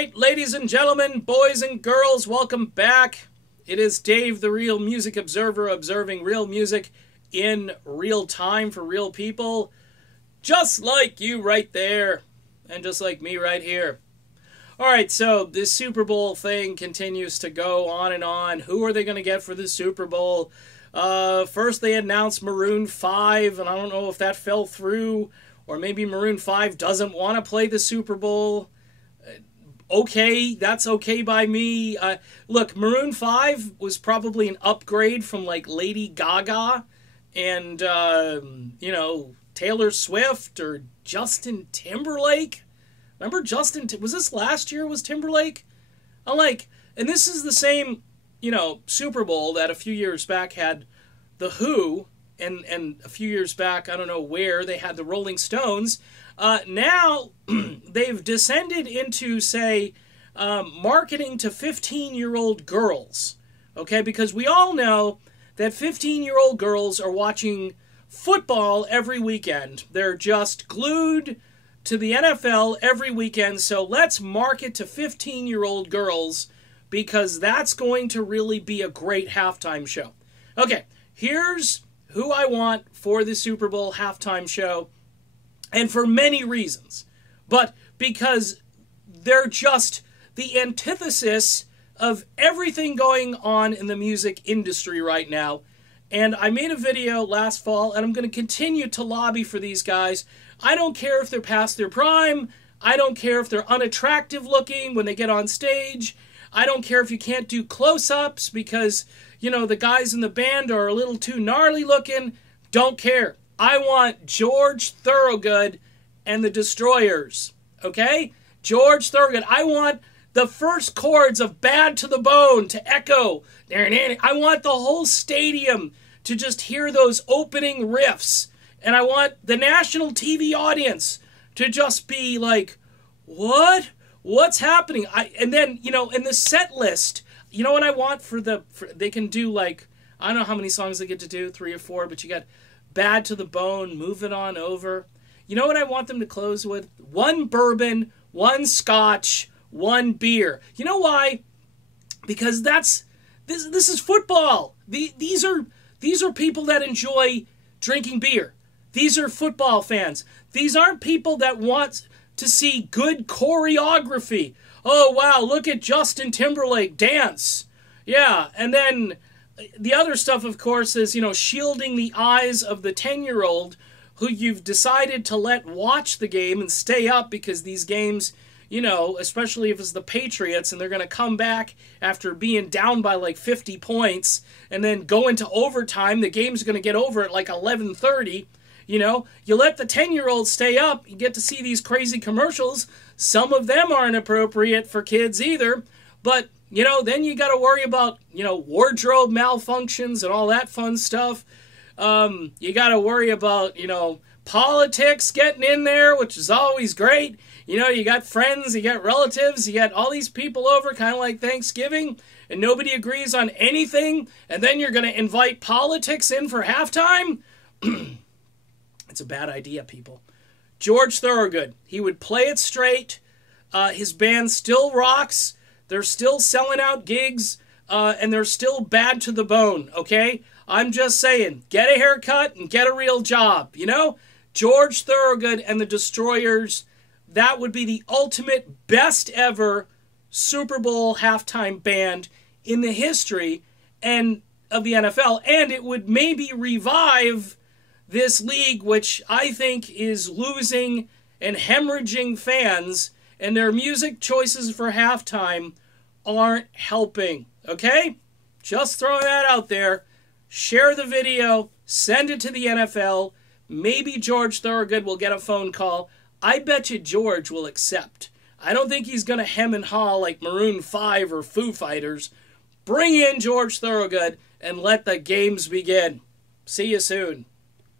right, ladies and gentlemen, boys and girls, welcome back. It is Dave, the Real Music Observer, observing real music in real time for real people, just like you right there, and just like me right here. All right, so this Super Bowl thing continues to go on and on. Who are they going to get for the Super Bowl? First they announced Maroon 5, and I don't know if that fell through, or maybe Maroon 5 doesn't want to play the Super Bowl. Okay, that's okay by me. Look, Maroon 5 was probably an upgrade from, like, Lady Gaga and, Taylor Swift or Justin Timberlake. Remember was this last year was Timberlake? And this is the same, Super Bowl that a few years back had The Who, and a few years back, I don't know where, they had the Rolling Stones. Now, they've descended into, say, marketing to 15-year-old girls, okay? Because we all know that 15-year-old girls are watching football every weekend. They're just glued to the NFL every weekend, so let's market to 15-year-old girls because that's going to really be a great halftime show. Okay, here's who I want for the Super Bowl halftime show. And for many reasons. But because they're just the antithesis of everything going on in the music industry right now. And I made a video last fall, and I'm going to continue to lobby for these guys. I don't care if they're past their prime. I don't care if they're unattractive looking when they get on stage. I don't care if you can't do close-ups because, the guys in the band are a little too gnarly looking. Don't care. I want George Thorogood and the Destroyers, okay? George Thorogood. I want the first chords of Bad to the Bone to echo. I want the whole stadium to just hear those opening riffs. And I want the national TV audience to just be like, what? What's happening? And then, in the set list, you know what I want they can do like, I don't know how many songs they get to do, 3 or 4, but you got Bad to the Bone, Move It On Over. You know what I want them to close with? 1 bourbon, 1 scotch, 1 beer. You know why? Because this is football. These are people that enjoy drinking beer. These are football fans. These aren't people that want to see good choreography. Oh, wow, look at Justin Timberlake dance. Yeah, and then the other stuff, of course, is, shielding the eyes of the 10-year-old who you've decided to let watch the game and stay up because these games, especially if it's the Patriots and they're going to come back after being down by like 50 points and then go into overtime. The game's going to get over at like 11:30. You let the 10-year-olds stay up. You get to see these crazy commercials. Some of them aren't appropriate for kids either, but then you got to worry about, wardrobe malfunctions and all that fun stuff. You got to worry about, politics getting in there, which is always great. You got friends, you got relatives, you got all these people over, kind of like Thanksgiving, and nobody agrees on anything, and then you're going to invite politics in for halftime? It's a bad idea, people. George Thorogood, he would play it straight. His band still rocks. They're still selling out gigs, and they're still bad to the bone, okay? I'm just saying, get a haircut and get a real job, George Thorogood and the Destroyers, that would be the ultimate best ever Super Bowl halftime band in the history of the NFL, and it would maybe revive this league, which I think is losing and hemorrhaging fans, and their music choices for halftime aren't helping, okay? Just throwing that out there. Share the video, send it to the NFL. Maybe George Thorogood will get a phone call. I bet you George will accept. I don't think he's going to hem and haw like Maroon 5 or Foo Fighters. Bring in George Thorogood and let the games begin. See you soon.